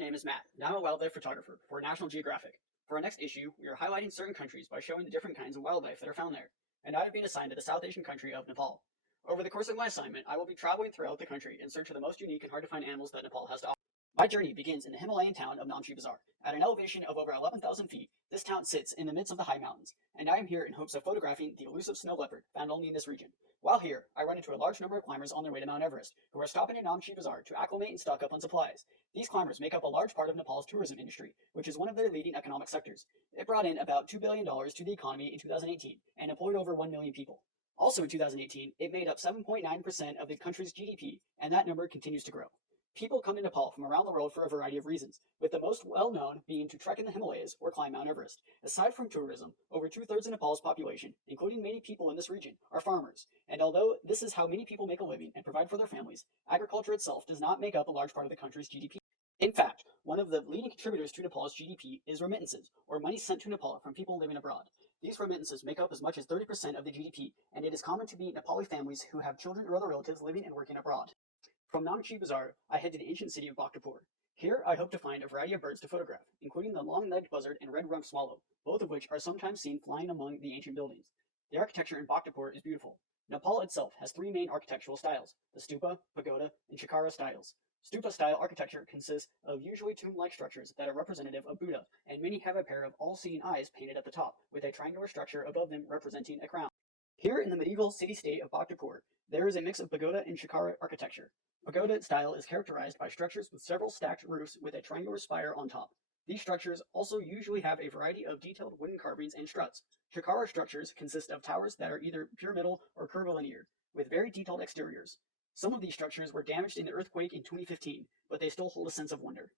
name is Matt, and I'm a wildlife photographer for National Geographic. For our next issue, we are highlighting certain countries by showing the different kinds of wildlife that are found there, and I have been assigned to the South Asian country of Nepal. Over the course of my assignment, I will be traveling throughout the country in search of the most unique and hard to find animals that Nepal has to offer. My journey begins in the Himalayan town of Namche Bazaar. At an elevation of over 11,000 feet, this town sits in the midst of the high mountains, and I am here in hopes of photographing the elusive snow leopard found only in this region. While here, I run into a large number of climbers on their way to Mount Everest, who are stopping in Namche Bazaar to acclimate and stock up on supplies. These climbers make up a large part of Nepal's tourism industry, which is one of their leading economic sectors. It brought in about $2 billion to the economy in 2018 and employed over 1 million people. Also in 2018, it made up 7.9% of the country's GDP, and that number continues to grow. People come to Nepal from around the world for a variety of reasons, with the most well-known being to trek in the Himalayas or climb Mount Everest. Aside from tourism, over two-thirds of Nepal's population, including many people in this region, are farmers. And although this is how many people make a living and provide for their families, agriculture itself does not make up a large part of the country's GDP. In fact, one of the leading contributors to Nepal's GDP is remittances, or money sent to Nepal from people living abroad. These remittances make up as much as 30% of the GDP, and it is common to meet Nepali families who have children or other relatives living and working abroad. From Namche Bazaar, I head to the ancient city of Bhaktapur. Here, I hope to find a variety of birds to photograph, including the long-legged buzzard and red-rumped swallow, both of which are sometimes seen flying among the ancient buildings. The architecture in Bhaktapur is beautiful. Nepal itself has three main architectural styles: the stupa, pagoda, and shikara styles. Stupa-style architecture consists of usually tomb-like structures that are representative of Buddha, and many have a pair of all-seeing eyes painted at the top, with a triangular structure above them representing a crown. Here in the medieval city-state of Bhaktapur, there is a mix of pagoda and shikara architecture. Pagoda style is characterized by structures with several stacked roofs with a triangular spire on top. These structures also usually have a variety of detailed wooden carvings and struts. Shikara structures consist of towers that are either pyramidal or curvilinear, with very detailed exteriors. Some of these structures were damaged in the earthquake in 2015, but they still hold a sense of wonder.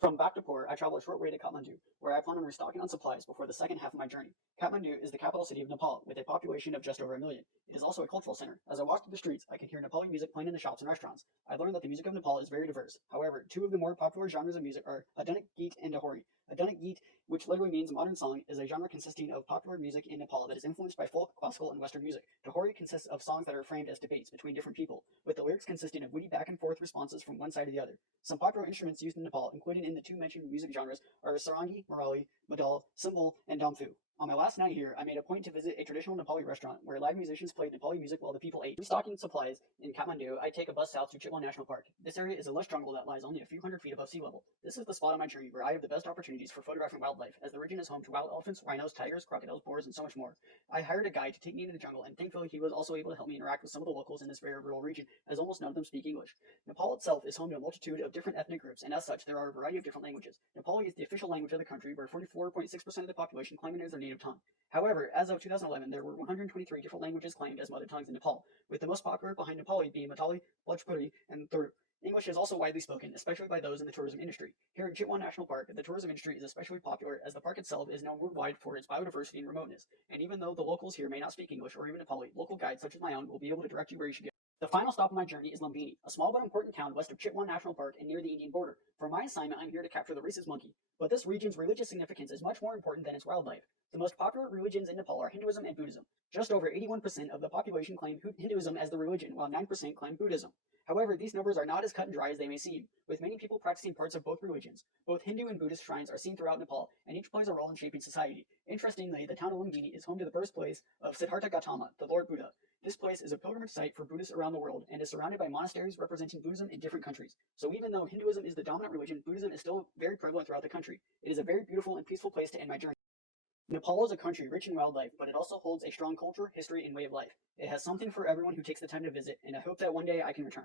From Bhaktapur, I travel a short way to Kathmandu, where I plan on restocking on supplies before the second half of my journey. Kathmandu is the capital city of Nepal, with a population of just over 1 million. It is also a cultural center. As I walk through the streets, I can hear Nepali music playing in the shops and restaurants. I learned that the music of Nepal is very diverse. However, two of the more popular genres of music are Adanic Geet and Dahori. Adanic Geet, which literally means modern song, is a genre consisting of popular music in Nepal that is influenced by folk, classical, and Western music. Dahori consists of songs that are framed as debates between different people, with the lyrics consisting of witty back-and-forth responses from one side to the other. Some popular instruments used in Nepal, including in the two mentioned music genres, are sarangi, morali, madal, cymbal, and damfu. On my last night here, I made a point to visit a traditional Nepali restaurant where live musicians played Nepali music while the people ate. Restocking supplies in Kathmandu, I take a bus south to Chitwan National Park. This area is a lush jungle that lies only a few hundred feet above sea level. This is the spot on my journey where I have the best opportunities for photographing wildlife, as the region is home to wild elephants, rhinos, tigers, crocodiles, boars, and so much more. I hired a guide to take me into the jungle, and thankfully he was also able to help me interact with some of the locals in this very rural region, as almost none of them speak English. Nepal itself is home to a multitude of different ethnic groups, and as such, there are a variety of different languages. Nepali is the official language of the country, where 44.6% of the population claim it as their native tongue. However, as of 2011, there were 123 different languages claimed as mother tongues in Nepal, with the most popular behind Nepali being Matali, Bhojpuri, and Thuru. English is also widely spoken, especially by those in the tourism industry. Here in Chitwan National Park, the tourism industry is especially popular as the park itself is known worldwide for its biodiversity and remoteness, and even though the locals here may not speak English or even Nepali, local guides such as my own will be able to direct you where you should go. The final stop of my journey is Lumbini, a small but important town west of Chitwan National Park and near the Indian border. For my assignment, I'm here to capture the rhesus monkey, but this region's religious significance is much more important than its wildlife. The most popular religions in Nepal are Hinduism and Buddhism. Just over 81% of the population claim Hinduism as the religion, while 9% claim Buddhism. However, these numbers are not as cut and dry as they may seem, with many people practicing parts of both religions. Both Hindu and Buddhist shrines are seen throughout Nepal, and each plays a role in shaping society. Interestingly, the town of Lumbini is home to the birthplace of Siddhartha Gautama, the Lord Buddha. This place is a pilgrimage site for Buddhists around the world and is surrounded by monasteries representing Buddhism in different countries. So even though Hinduism is the dominant religion, Buddhism is still very prevalent throughout the country. It is a very beautiful and peaceful place to end my journey. Nepal is a country rich in wildlife, but it also holds a strong culture, history, and way of life. It has something for everyone who takes the time to visit, and I hope that one day I can return.